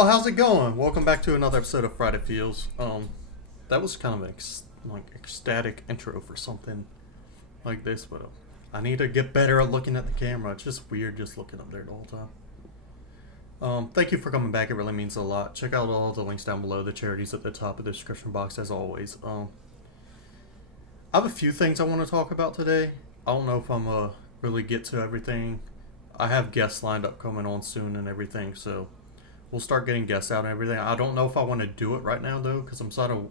y'all, how's it going? Welcome back to another episode of Friday Feels. That was kind of an ecstatic intro for something like this, but I need to get better at looking at the camera. It's just weird just looking up there the whole time. Thank you for coming back. It really means a lot. Check out all the links down below, the charities at the top of the description box, as always. I have a few things I want to talk about today. I don't know if I'm really get to everything. I have guests lined up coming on soon and everything, so we'll start getting guests out and everything. I don't know if I want to do it right now though, because I'm sort of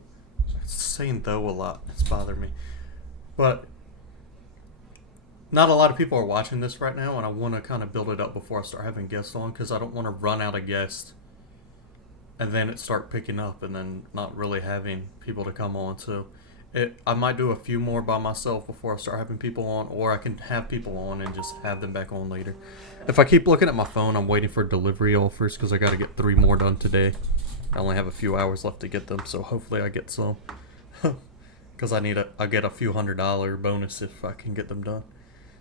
saying though a lot. It's bothering me, but not a lot of people are watching this right now, and I want to kind of build it up before I start having guests on, because I don't want to run out of guests and then it start picking up and then not really having people to come on. So I might do a few more by myself before I start having people on, or I can have people on and just have them back on later. If I keep looking at my phone, I'm waiting for delivery offers because I got to get 3 more done today. I only have a few hours left to get them, so hopefully I get some. Because I get a few $100 bonus if I can get them done.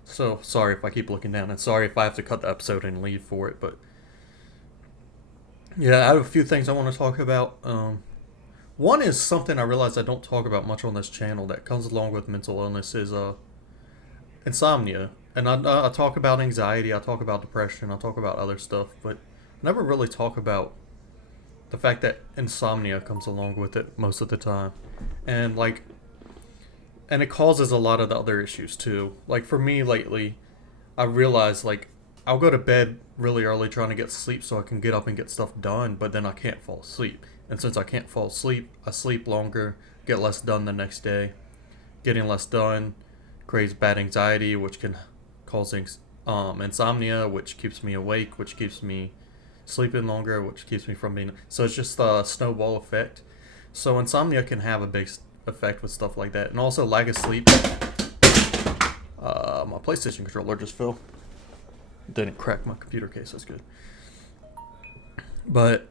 So sorry if I keep looking down, and sorry if I have to cut the episode and leave for it, but yeah, I have a few things I want to talk about. One is something I realize I don't talk about much on this channel that comes along with mental illness is insomnia. And I talk about anxiety, I talk about depression, I talk about other stuff, but I never really talk about the fact that insomnia comes along with it most of the time. And and it causes a lot of the other issues too. Like for me lately, I realize I'll go to bed really early trying to get sleep so I can get up and get stuff done, but then I can't fall asleep. And since I can't fall asleep, I sleep longer, get less done the next day. Getting less done creates bad anxiety, which can cause insomnia, which keeps me awake, which keeps me sleeping longer, which keeps me from being... So it's just a snowball effect. So insomnia can have a big effect with stuff like that. And also lack of sleep. My PlayStation controller just fell. Didn't crack my computer case, that's good. But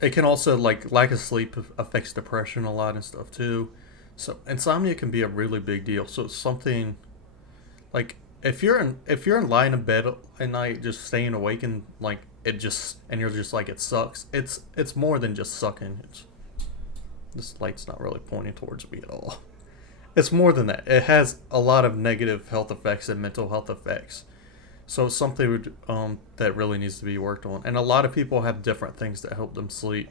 it can also, lack of sleep affects depression a lot and stuff too. So insomnia can be a really big deal. So it's something if you're lying in bed at night just staying awake and and you're just it sucks. It's more than just sucking. This light's not really pointing towards me at all. It's more than that. It has a lot of negative health effects and mental health effects. So it's something that really needs to be worked on. And a lot of people have different things that help them sleep.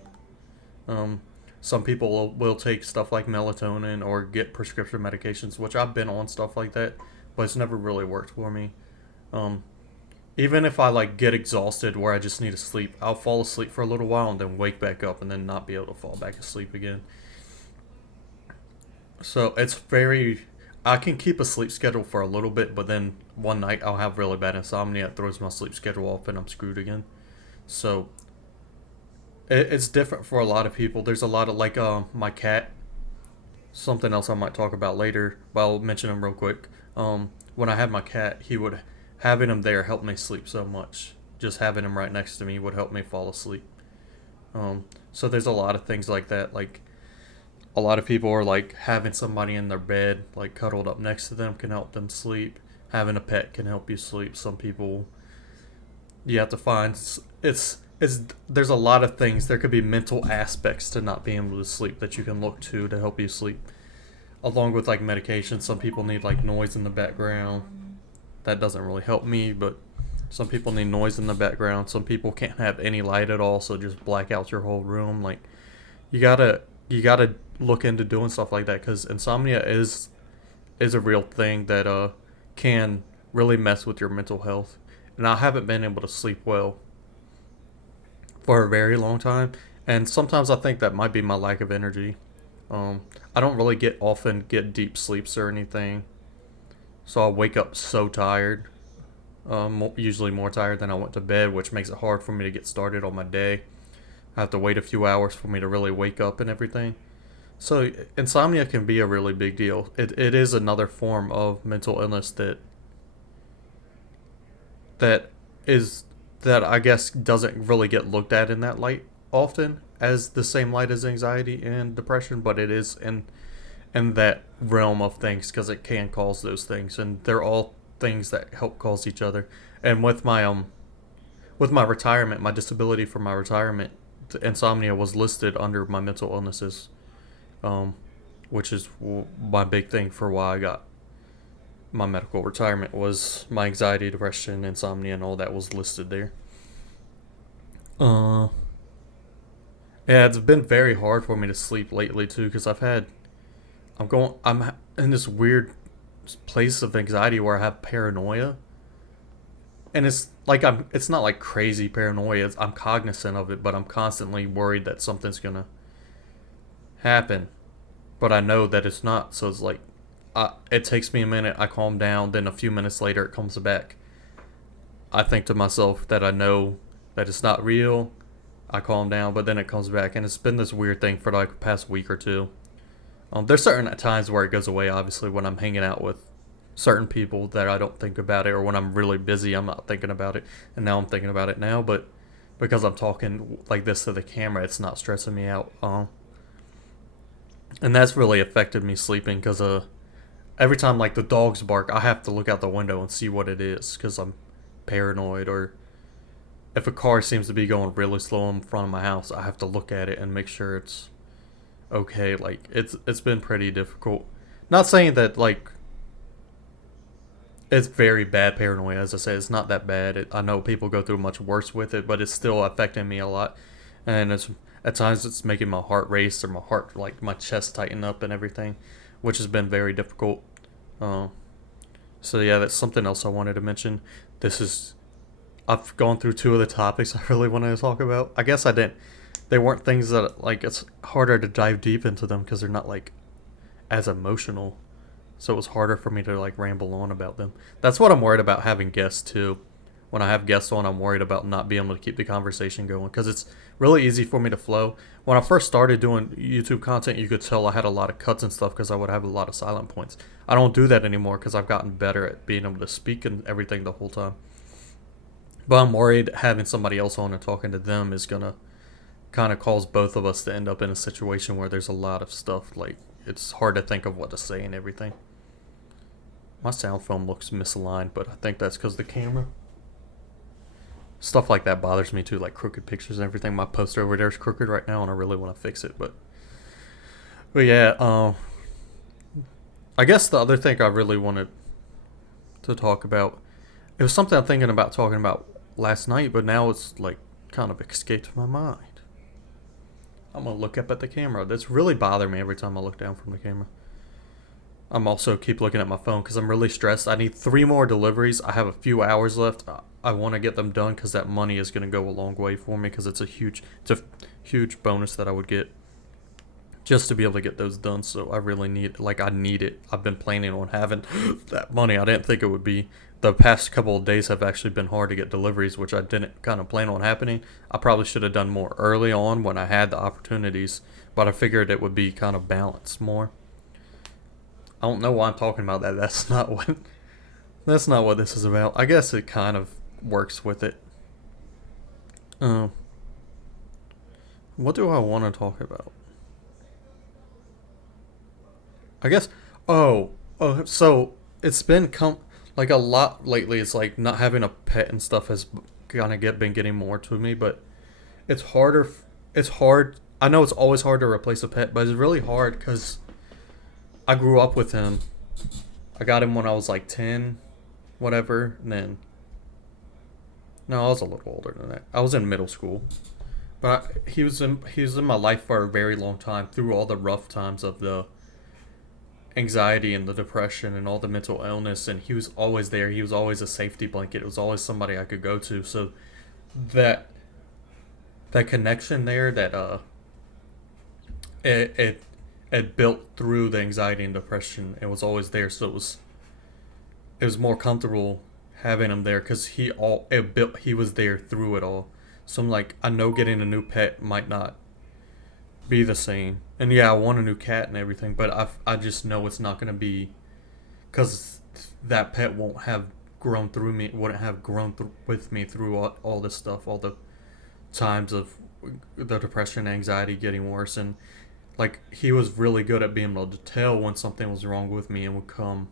Some people will take stuff like melatonin or get prescription medications, which I've been on stuff like that, but it's never really worked for me. Even if I get exhausted where I just need to sleep, I'll fall asleep for a little while and then wake back up and then not be able to fall back asleep again. So I can keep a sleep schedule for a little bit, but then one night I'll have really bad insomnia. It throws my sleep schedule off and I'm screwed again. So it's different for a lot of people. There's a lot of my cat. Something else I might talk about later, but I'll mention him real quick. When I had my cat, having him there helped me sleep so much. Just having him right next to me would help me fall asleep. So there's a lot of things like that. A lot of people are having somebody in their bed, cuddled up next to them can help them sleep. Having a pet can help you sleep. Some people, you have to find, there's a lot of things. There could be mental aspects to not being able to sleep that you can look to help you sleep. Along with medication, some people need noise in the background. That doesn't really help me, but some people need noise in the background. Some people can't have any light at all, so just black out your whole room. You gotta look into doing stuff like that, because insomnia is a real thing that can really mess with your mental health. And I haven't been able to sleep well for a very long time, and sometimes I think that might be my lack of energy. I don't really often get deep sleeps or anything, so I'll wake up so tired, usually more tired than I went to bed, which makes it hard for me to get started on my day. I have to wait a few hours for me to really wake up and everything. So insomnia can be a really big deal. It is another form of mental illness that I guess doesn't really get looked at in that light often as the same light as anxiety and depression, but it is in that realm of things because it can cause those things, and they're all things that help cause each other. And with my with my retirement, my disability for my retirement, insomnia was listed under my mental illnesses, um, which is my big thing for why I got my medical retirement was my anxiety, depression, insomnia, and all that was listed there. Uh, yeah, it's been very hard for me to sleep lately too because I'm in this weird place of anxiety where I have paranoia, and it's not like crazy paranoia. I'm cognizant of it, but I'm constantly worried that something's gonna happen, but I know that it's not. So it's like, it takes me a minute. I calm down. Then a few minutes later, it comes back. I think to myself that I know that it's not real. I calm down, but then it comes back, and it's been this weird thing for like the past week or two. There's certain times where it goes away. Obviously, when I'm hanging out with certain people that I don't think about it, or when I'm really busy, I'm not thinking about it. And now I'm thinking about it now, but because I'm talking like this to the camera, it's not stressing me out. And that's really affected me sleeping because every time like the dogs bark, I have to look out the window and see what it is because I'm paranoid. Or if a car seems to be going really slow in front of my house, I have to look at it and make sure it's okay. Like it's been pretty difficult. Not saying that like it's very bad paranoia. As I say, it's not that bad. I know people go through much worse with it, but it's still affecting me a lot. And it's at times it's making my heart race or my chest tighten up and everything, which has been very difficult. Uh, so yeah, that's something else I wanted to mention. This is I've gone through two of the topics I really wanted to talk about. I guess I didn't. They weren't things that like it's harder to dive deep into them because they're not like as emotional. So it was harder for me to like ramble on about them. That's what I'm worried about having guests too. When I have guests on, I'm worried about not being able to keep the conversation going because it's really easy for me to flow. When I first started doing YouTube content, you could tell I had a lot of cuts and stuff because I would have a lot of silent points. I don't do that anymore because I've gotten better at being able to speak and everything the whole time. But I'm worried having somebody else on and talking to them is gonna kind of cause both of us to end up in a situation where there's a lot of stuff like it's hard to think of what to say and everything. My sound foam looks misaligned, but I think that's because the camera. Stuff like that bothers me too, like crooked pictures and everything. My poster over there is crooked right now, and I really want to fix it. But yeah, I guess the other thing I really wanted to talk about, it was something I'm thinking about talking about last night, but now it's like kind of escaped my mind. I'm gonna look up at the camera. That's really bothering me every time I look down from the camera. I'm also keep looking at my phone because I'm really stressed. I need 3 more deliveries. I have a few hours left. I want to get them done because that money is going to go a long way for me because it's a huge bonus that I would get just to be able to get those done. So I really I need it. I've been planning on having that money. I didn't think it would be. The past couple of days have actually been hard to get deliveries, which I didn't kind of plan on happening. I probably should have done more early on when I had the opportunities, but I figured it would be kind of balanced more. I don't know why I'm talking about that. That's not what this is about. I guess it kind of works with it. Um, what do I want to talk about? I guess. So it's been like a lot lately. It's like not having a pet and stuff has kind of been getting more to me, but it's harder. It's hard. I know it's always hard to replace a pet, but it's really hard because I grew up with him. I got him when I was like 10, whatever, and then no, I was a little older than that. I was in middle school, but he was in my life for a very long time through all the rough times of the anxiety and the depression and all the mental illness, and he was always there. He was always a safety blanket. It was always somebody I could go to. So that that connection there, it it built through the anxiety and depression. It was always there, so it was more comfortable having him there because he was there through it all. So I'm like, I know getting a new pet might not be the same, and yeah, I want a new cat and everything, but I just know it's not gonna be because that pet wouldn't have with me through all this stuff, all the times of the depression, anxiety getting worse, and like he was really good at being able to tell when something was wrong with me and would come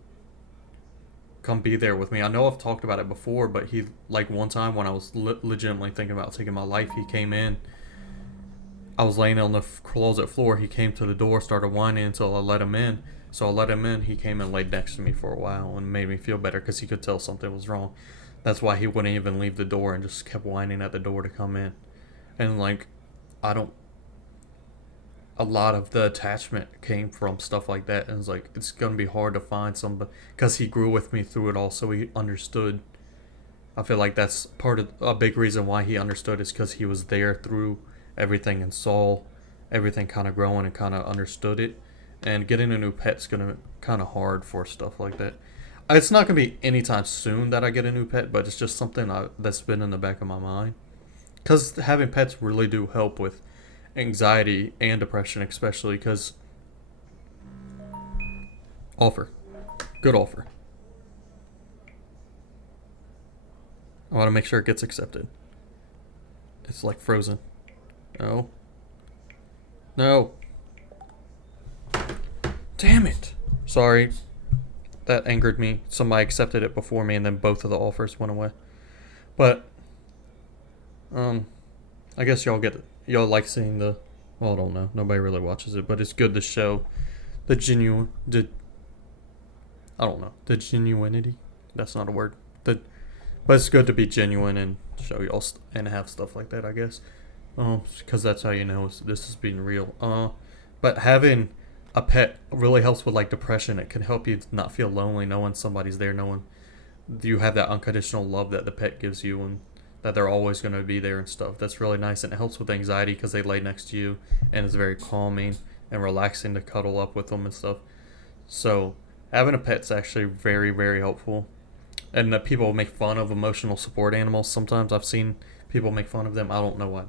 come be there with me. I know I've talked about it before, but he, like, one time when I was legitimately thinking about taking my life, he came in. I was laying on the closet floor. He came to the door, started whining until I let him in. So I let him in. He came and laid next to me for a while and made me feel better because he could tell something was wrong. That's why he wouldn't even leave the door and just kept whining at the door to come in. And, like, I don't. A lot of the attachment came from stuff like that. And it's like, it's going to be hard to find somebody. Because he grew with me through it all, so he understood. I feel like that's part of a big reason why he understood is because he was there through everything and saw everything kind of growing and kind of understood it. And getting a new pet's gonna kind of hard for stuff like that. It's not gonna be anytime soon that I get a new pet, but it's just something that's been in the back of my mind. Because having pets really do help with anxiety and depression, especially because offer, good offer. I want to make sure it gets accepted. It's like frozen. No. No. Damn it. Sorry. That angered me. Somebody accepted it before me and then both of the offers went away. But I guess y'all like seeing the, well, I don't know. Nobody really watches it, but it's good to show the I don't know. The genuinity. That's not a word. But it's good to be genuine and show y'all and have stuff like that, I guess. Because that's how you know this is being real. But having a pet really helps with, like, depression. It can help you not feel lonely, knowing somebody's there, knowing you have that unconditional love that the pet gives you, and that they're always going to be there and stuff. That's really nice, and it helps with anxiety because they lay next to you, and it's very calming and relaxing to cuddle up with them and stuff. So having a pet's actually very, very helpful. And people make fun of emotional support animals. Sometimes I've seen people make fun of them. I don't know why I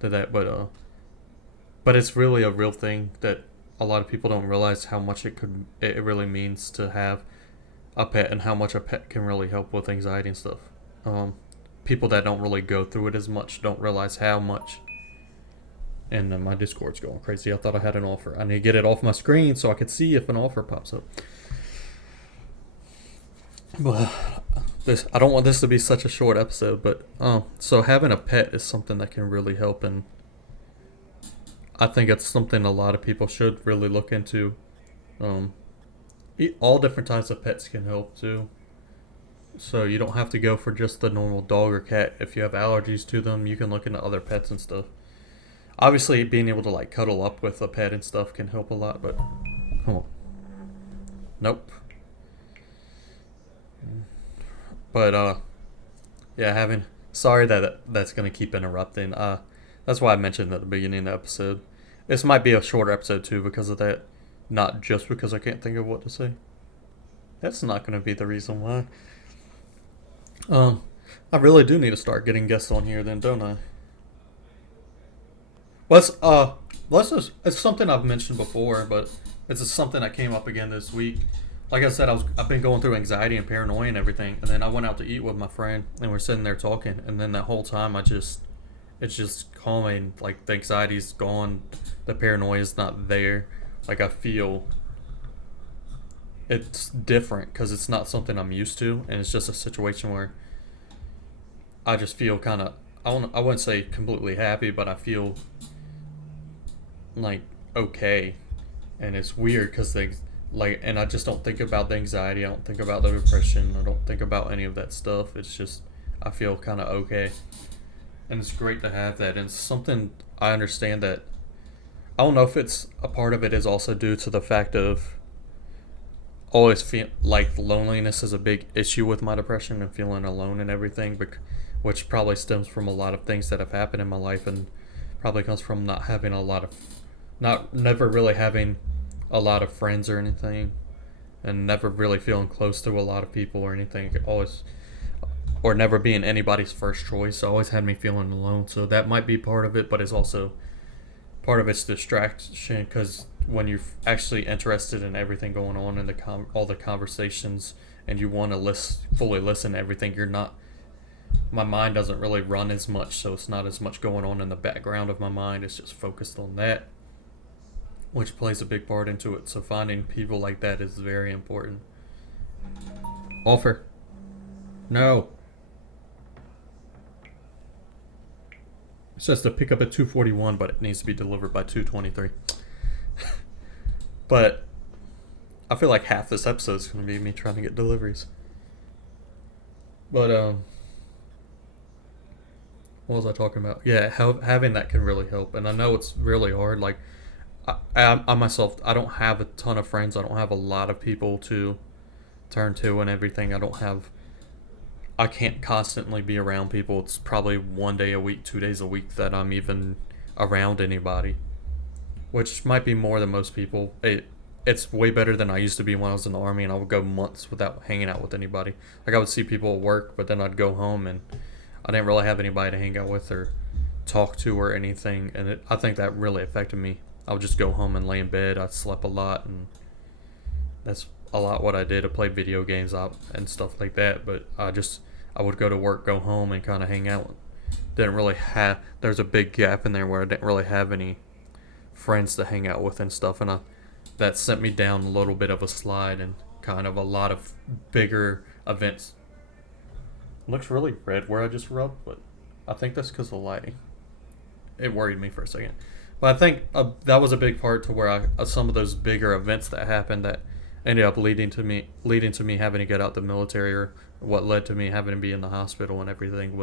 did that, but it's really a real thing that a lot of people don't realize how much it really means to have a pet and how much a pet can really help with anxiety and stuff. People that don't really go through it as much don't realize how much. And my Discord's going crazy. I thought I had an offer. I need to get it off my screen so I could see if an offer pops up. But I don't want this to be such a short episode, but so having a pet is something that can really help, and I think it's something a lot of people should really look into. All different types of pets can help too. So you don't have to go for just the normal dog or cat. If you have allergies to them, you can look into other pets and stuff. Obviously, being able to, like, cuddle up with a pet and stuff can help a lot, but come on. Nope. But yeah, sorry that's gonna keep interrupting. That's why I mentioned at the beginning of the episode. This might be a shorter episode too because of that, not just because I can't think of what to say. That's not gonna be the reason why. I really do need to start getting guests on here then, don't I? It's something I've mentioned before, but it's just something that came up again this week. Like I said, I've been going through anxiety and paranoia and everything, and then I went out to eat with my friend, and we're sitting there talking, and then that whole time it's just calming. Like, the anxiety's gone, the paranoia's not there. Like, I feel it's different because it's not something I'm used to, and it's just a situation where I just feel kind of, I wouldn't say completely happy, but I feel like okay, and it's weird because and I just don't think about the anxiety. I don't think about the depression. I don't think about any of that stuff. It's just, I feel kind of okay. And it's great to have that. And it's something I understand that, I don't know if it's a part of it is also due to the fact of always feel like loneliness is a big issue with my depression and feeling alone and everything, which probably stems from a lot of things that have happened in my life, and probably comes from never really having a lot of friends or anything, and never really feeling close to a lot of people or anything, or never being anybody's first choice. Always had me feeling alone. So that might be part of it, but it's also part of it's distraction, because when you're actually interested in everything going on in all the conversations, and you want to fully listen to everything, my mind doesn't really run as much, so it's not as much going on in the background of my mind. It's just focused on that, which plays a big part into it. So finding people like that is very important. Offer. No. It says to pick up at 2:41, but it needs to be delivered by 2:23. But I feel like half this episode is going to be me trying to get deliveries. But what was I talking about? Yeah, having that can really help, and I know it's really hard. Like I myself, I don't have a ton of friends. I don't have a lot of people to turn to and everything. I can't constantly be around people. It's probably 1 day a week, 2 days a week that I'm even around anybody, which might be more than most people. It's way better than I used to be when I was in the army, and I would go months without hanging out with anybody. Like I would see people at work, but then I'd go home and I didn't really have anybody to hang out with or talk to or anything, and I think that really affected me. I would just go home and lay in bed. I slept a lot, and that's a lot what I did. I played video games out and stuff like that, but I would go to work, go home, and kind of hang out. Didn't really have. There's a big gap in there where I didn't really have any friends to hang out with and stuff, and that sent me down a little bit of a slide and kind of a lot of bigger events. It looks really red where I just rubbed, but I think that's because of the lighting. It worried me for a second. But I think that was a big part to where some of those bigger events that happened that ended up leading to me having to get out the military, or what led to me having to be in the hospital and everything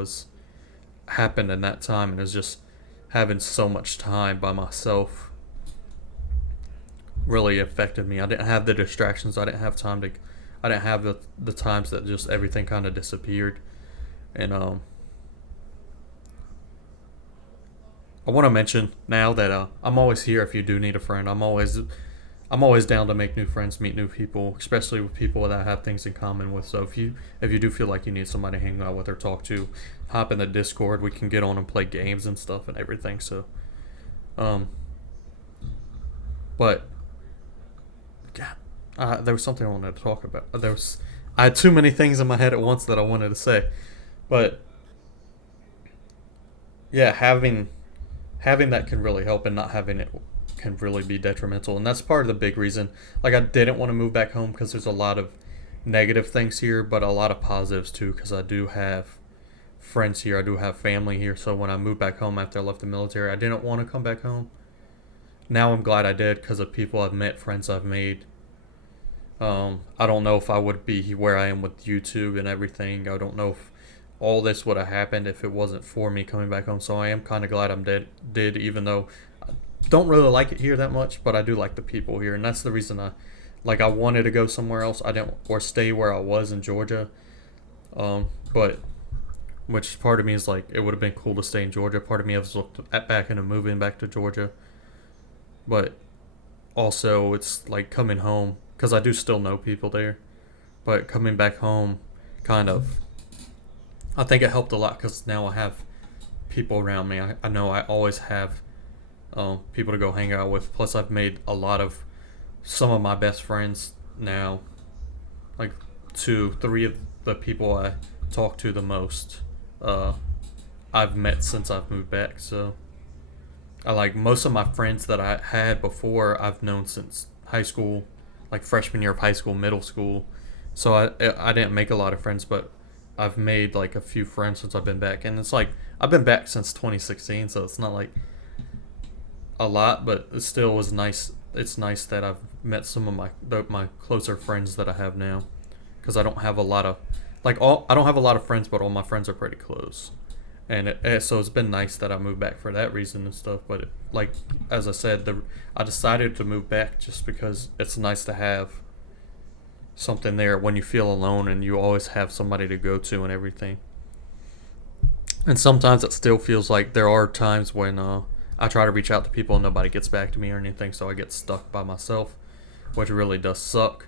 happened in that time, and it was just having so much time by myself really affected me. I didn't have the distractions. I didn't have the times that just everything kind of disappeared. And I want to mention now that I'm always here if you do need a friend. I'm always down to make new friends, meet new people, especially with people that I have things in common with. So if you do feel like you need somebody to hang out with or talk to, hop in the Discord. We can get on and play games and stuff and everything. So, but God, there was something I wanted to talk about. I had too many things in my head at once that I wanted to say, but yeah, having that can really help, and not having it can really be detrimental. And that's part of the big reason. Like I didn't want to move back home because there's a lot of negative things here, but a lot of positives too, because I do have friends here. I do have family here. So when I moved back home after I left the military, I didn't want to come back home. Now I'm glad I did because of people I've met, friends I've made. I don't know if I would be where I am with YouTube and everything. I don't know if all this would have happened if it wasn't for me coming back home. So I am kind of glad did, even though I don't really like it here that much, but I do like the people here, and that's the reason I wanted to go somewhere else. I didn't, or stay where I was in Georgia. But which part of me is like, it would have been cool to stay in Georgia. Part of me has looked back into moving back to Georgia, but also it's like coming home, because I do still know people there, but coming back home kind of, I think it helped a lot because now I have people around me. I know I always have people to go hang out with. Plus, I've made some of my best friends now, like 3 of the people I talk to the most. I've met since I've moved back. So, most of my friends that I had before, I've known since high school, like freshman year of high school, middle school. So I didn't make a lot of friends, but I've made like a few friends since I've been back, and it's like I've been back since 2016, so it's not like a lot, but it still was nice. It's nice that I've met some of my closer friends that I have now, because I don't have a lot of I don't have a lot of friends, but all my friends are pretty close, and so it's been nice that I moved back for that reason and stuff. But as I said, I decided to move back just because it's nice to have something there when you feel alone, and you always have somebody to go to and everything. And sometimes it still feels like there are times when I try to reach out to people and nobody gets back to me or anything, so I get stuck by myself, which really does suck.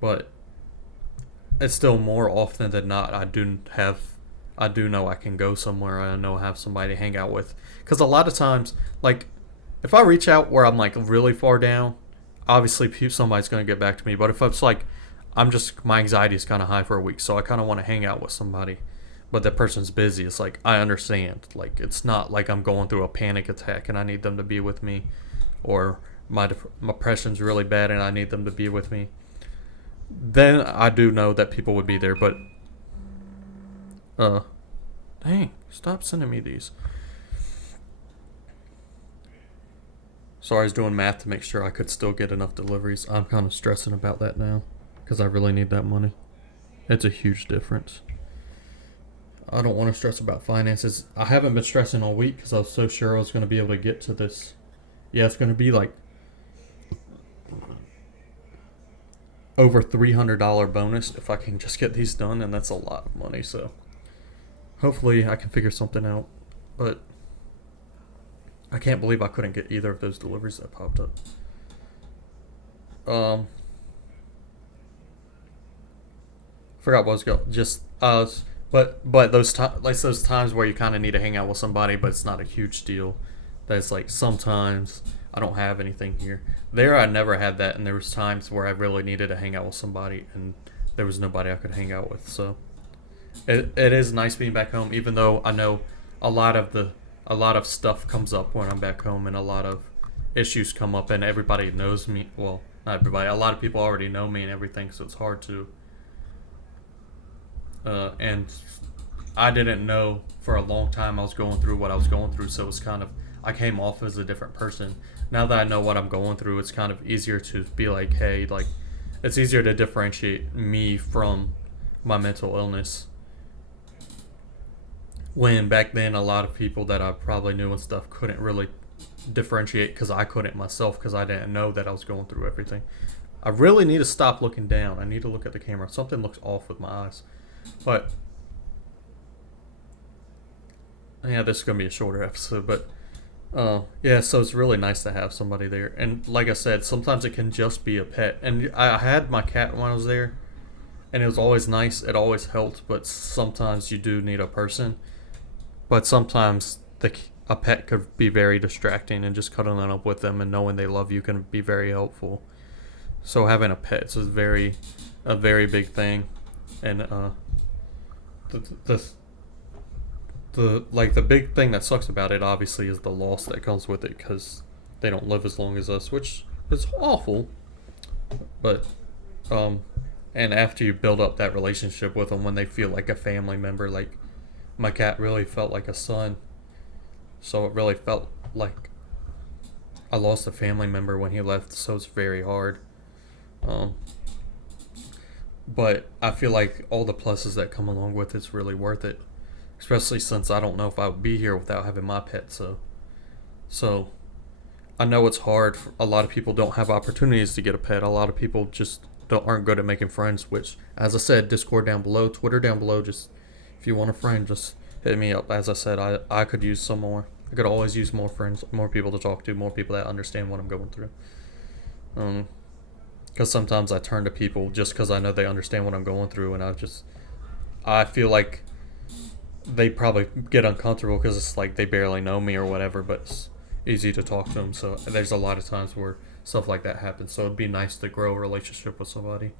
But it's still more often than not, I do know I can go somewhere. I know I have somebody to hang out with. Because a lot of times, if I reach out where I'm really far down, obviously somebody's going to get back to me. But if it's my anxiety is kind of high for a week, so I kind of want to hang out with somebody, but that person's busy. It's I understand. It's not like I'm going through a panic attack and I need them to be with me, or my depression's really bad and I need them to be with me. then I do know that people would be there. But uh, dang, stop sending me these. So I was doing math to make sure I could still get enough deliveries. I'm kind of stressing about that now because I really need that money. It's a huge difference. I don't want to stress about finances. I haven't been stressing all week because I was so sure I was going to be able to get to this. Yeah, it's going to be like over $300 bonus if I can just get these done, and that's a lot of money. So hopefully I can figure something out. But I can't believe I couldn't get either of those deliveries that popped up. Forgot what I was going. Just but those times where you kind of need to hang out with somebody, but it's not a huge deal. That's like sometimes I don't have anything here. There, I never had that, and there was times where I really needed to hang out with somebody, and there was nobody I could hang out with. So it is nice being back home, even though I know a lot of the a lot of stuff comes up when I'm back home, and a lot of issues come up, and everybody knows me. Well, not everybody. A lot of people already know me and everything, so it's hard to. And I didn't know for a long time I was going through what I was going through, so it's kind of I came off as a different person. Now that I know what I'm going through, it's kind of easier to be like, hey, like it's easier to differentiate me from my mental illness. When back then, a lot of people that I probably knew and stuff couldn't really differentiate because I couldn't myself because I didn't know that I was going through everything. I really need to stop looking down. I need to look at the camera. Something looks off with my eyes. But yeah, this is gonna be a shorter episode. But yeah, so it's really nice to have somebody there. And like I said, sometimes it can just be a pet. And I had my cat when I was there, and it was always nice. It always helped. But sometimes you do need a person. But sometimes a pet could be very distracting, and just cuddling up with them and knowing they love you can be very helpful. So having a pet is a very big thing, and the, the the big thing that sucks about it obviously is the loss that comes with it because they don't live as long as us, which is awful. But and after you build up that relationship with them, when they feel like a family member, like my cat really felt like a son, so it really felt like I lost a family member when he left. So it's very hard. Um, but I feel like all the pluses that come along with it's really worth it, especially since I don't know if I would be here without having my pet. So I know it's hard. A lot of people don't have opportunities to get a pet. A lot of people just aren't good at making friends. Which, as I said, Discord down below, Twitter down below. Just if you want a friend, just hit me up. As I said, I could use some more. I could always use more friends, more people to talk to, more people that understand what I'm going through. Because sometimes I turn to people just because I know they understand what I'm going through, and I feel like they probably get uncomfortable because it's like they barely know me or whatever, but it's easy to talk to them. So there's a lot of times where stuff like that happens. So it'd be nice to grow a relationship with somebody,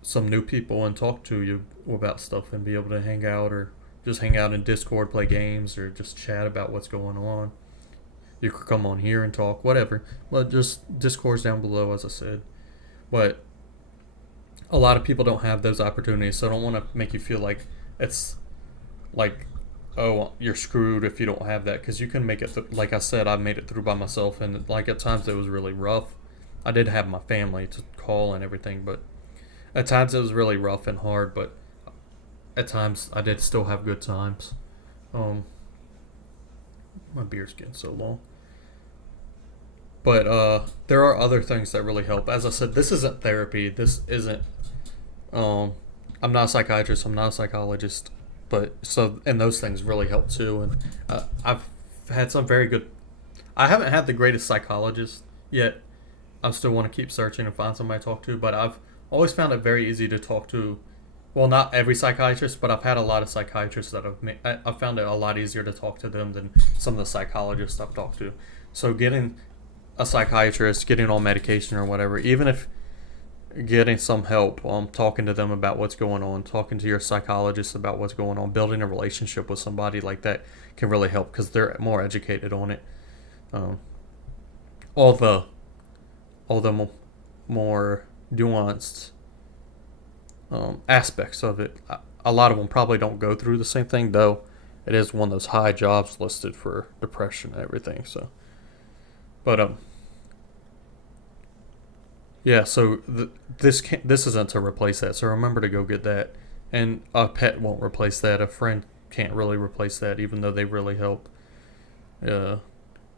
some new people, and talk to you about stuff and be able to hang out or just hang out in Discord, play games, or just chat about what's going on. You could come on here and talk, whatever. But just Discord's down below, as I said. But a lot of people don't have those opportunities, so I don't want to make you feel like it's like, oh, you're screwed if you don't have that, because you can make it. Like I said, I made it through by myself, and like at times it was really rough. I did have my family to call and everything, but at times it was really rough and hard. But at times I did still have good times. My beard's getting so long. But there are other things that really help. As I said, this isn't therapy. This isn't. I'm not a psychiatrist. I'm not a psychologist. But and those things really help too. And I've had some very good. I haven't had the greatest psychologist yet. I still want to keep searching and find somebody to talk to. But I've always found it very easy to talk to. Well, not every psychiatrist, but I've had a lot of psychiatrists that I've found it a lot easier to talk to them than some of the psychologists I've talked to. So getting a psychiatrist, getting on medication or whatever, even if getting some help, talking to them about what's going on, talking to your psychologist about what's going on, building a relationship with somebody like that can really help because they're more educated on it. All the more nuanced aspects of it. A lot of them probably don't go through the same thing, though. It is one of those high jobs listed for depression and everything. So, but yeah. So this isn't to replace that. So remember to go get that. And a pet won't replace that. A friend can't really replace that, even though they really help. Uh,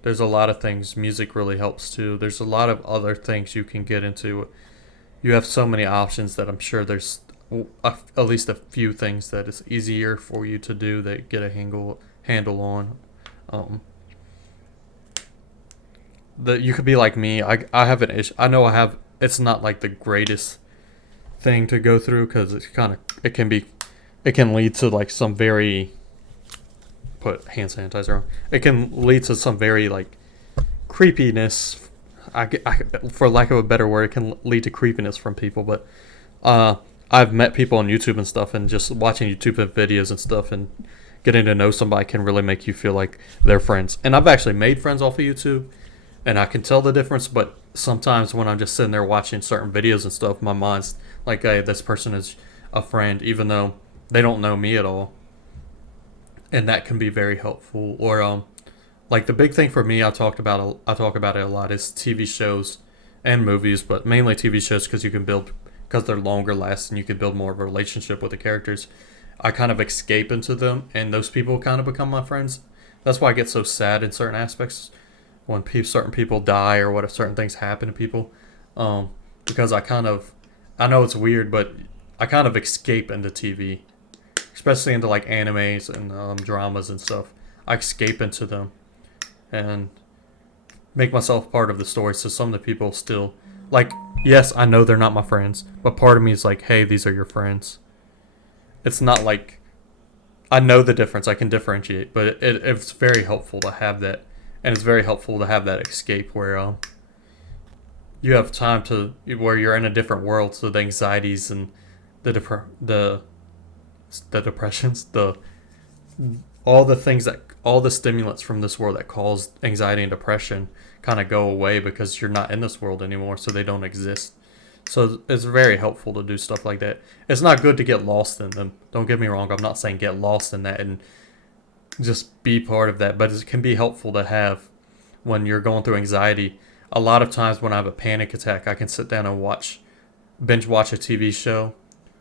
there's a lot of things. Music really helps too. There's a lot of other things you can get into. You have so many options that I'm sure there's at least a few things that is easier for you to do that get a handle on. Um, that you could be like me. I have an issue. I know I have. It's not like the greatest thing to go through because it can be it can lead to like some very put hand sanitizer on. It can lead to some very like creepiness. For lack of a better word, it can lead to creepiness from people. But uh, I've met people on YouTube and stuff, and just watching YouTube videos and stuff, and getting to know somebody can really make you feel like they're friends. And I've actually made friends off of YouTube, and I can tell the difference. But sometimes when I'm just sitting there watching certain videos and stuff, my mind's like, "Hey, this person is a friend," even though they don't know me at all, and that can be very helpful. Or like the big thing for me, I talk about it a lot is TV shows and movies, but mainly TV shows because you can build because they're longer lasting. You can build more of a relationship with the characters. I kind of escape into them, and those people kind of become my friends. That's why I get so sad in certain aspects when certain people die or what if certain things happen to people, because I know it's weird, but I kind of escape into TV, especially into like animes and dramas and stuff. I escape into them and make myself part of the story. So some of the people still like, yes, I know they're not my friends, but part of me is like, hey, these are your friends. It's not like I know the difference. I can differentiate, but it's very helpful to have that, and it's very helpful to have that escape where you have time to where you're in a different world. So the anxieties and the depressions, the all the things that all the stimulants from this world that cause anxiety and depression kind of go away because you're not in this world anymore, so they don't exist. So it's very helpful to do stuff like that. It's not good to get lost in them. Don't get me wrong. I'm not saying get lost in that and just be part of that, but it can be helpful to have when you're going through anxiety. A lot of times when I have a panic attack, I can sit down and binge watch a TV show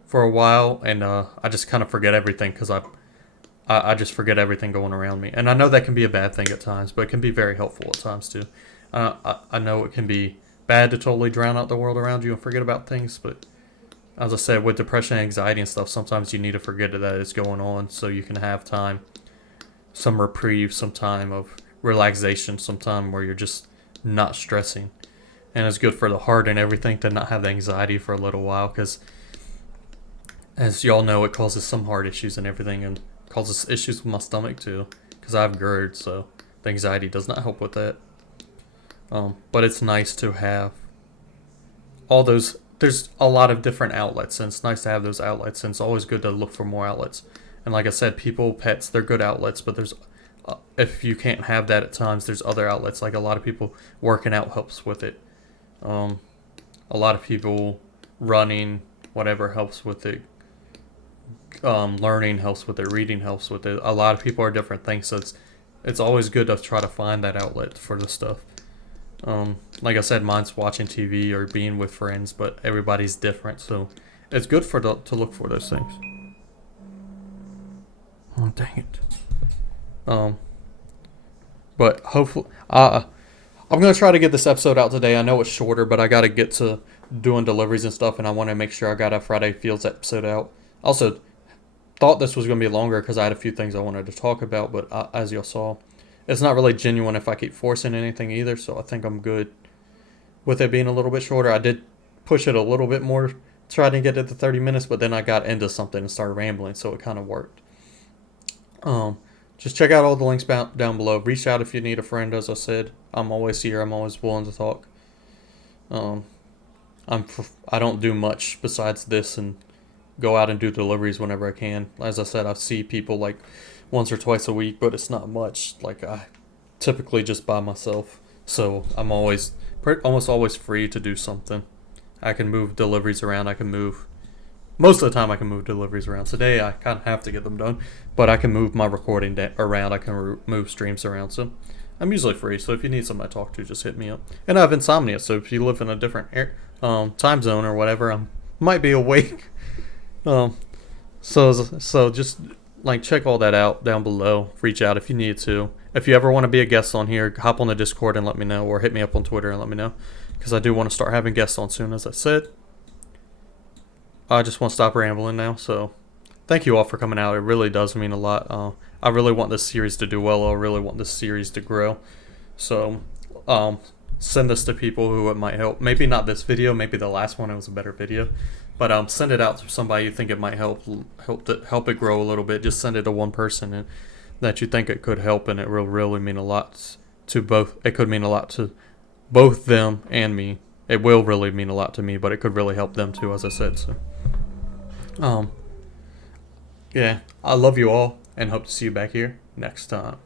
for a while, and I just kind of forget everything because I just forget everything going around me. And I know that can be a bad thing at times, but it can be very helpful at times too. I know it can be bad to totally drown out the world around you and forget about things, but as I said, with depression and anxiety and stuff, sometimes you need to forget that it's going on so you can have time, some reprieve, some time of relaxation, some time where you're just not stressing. And it's good for the heart and everything to not have the anxiety for a little while because, as y'all know, it causes some heart issues and everything, and causes issues with my stomach too because I have GERD, so the anxiety does not help with that. But it's nice to have all those. There's a lot of different outlets, and it's nice to have those outlets, and it's always good to look for more outlets. And like I said, people, pets, they're good outlets, but there's if you can't have that at times, there's other outlets. Like a lot of people working out helps with it. A lot of people running, whatever helps with it. Learning helps with it. Reading helps with it. A lot of people are different things, so it's always good to try to find that outlet for the stuff. Like I said, mine's watching TV or being with friends, but everybody's different, so it's good to look for those things. Oh dang it! But hopefully, I'm gonna try to get this episode out today. I know it's shorter, but I gotta get to doing deliveries and stuff, and I want to make sure I got a Friday Fields episode out. Also, thought this was gonna be longer because I had a few things I wanted to talk about, but as y'all saw, it's not really genuine if I keep forcing anything either, so I think I'm good with it being a little bit shorter. I did push it a little bit more, trying to get it to 30 minutes, but then I got into something and started rambling, so it kind of worked. Just check out all the links down below. Reach out if you need a friend, as I said. I'm always here. I'm always willing to talk. I don't do much besides this and go out and do deliveries whenever I can. As I said, I see people like once or twice a week, but it's not much. Like I typically just by myself, so I'm almost always free to do something. I can move deliveries around. I can move most of the time I can move deliveries around. Today I kind of have to get them done, but I can move my recording around. I can move streams around. So I'm usually free. So if you need somebody to talk to, just hit me up. And I have Insomnia. So if you live in a different time zone or whatever, I might be awake. So just like check all that out down below. Reach out if you need to. If you ever want to be a guest on here, hop on the Discord and let me know, or hit me up on Twitter and let me know, because I do want to start having guests on soon, as I said. I just want to stop rambling now. So thank you all for coming out. It really does mean a lot. I really want this series to do well. I really want this series to grow. So send this to people who it might help. Maybe not this video. Maybe the last one, it was a better video. But send it out to somebody you think it might help it grow a little bit. Just send it to one person and that you think it could help, and it will really mean a lot to both. It could mean a lot to both them and me. It will really mean a lot to me, but it could really help them too, as I said. So, yeah, I love you all and hope to see you back here next time.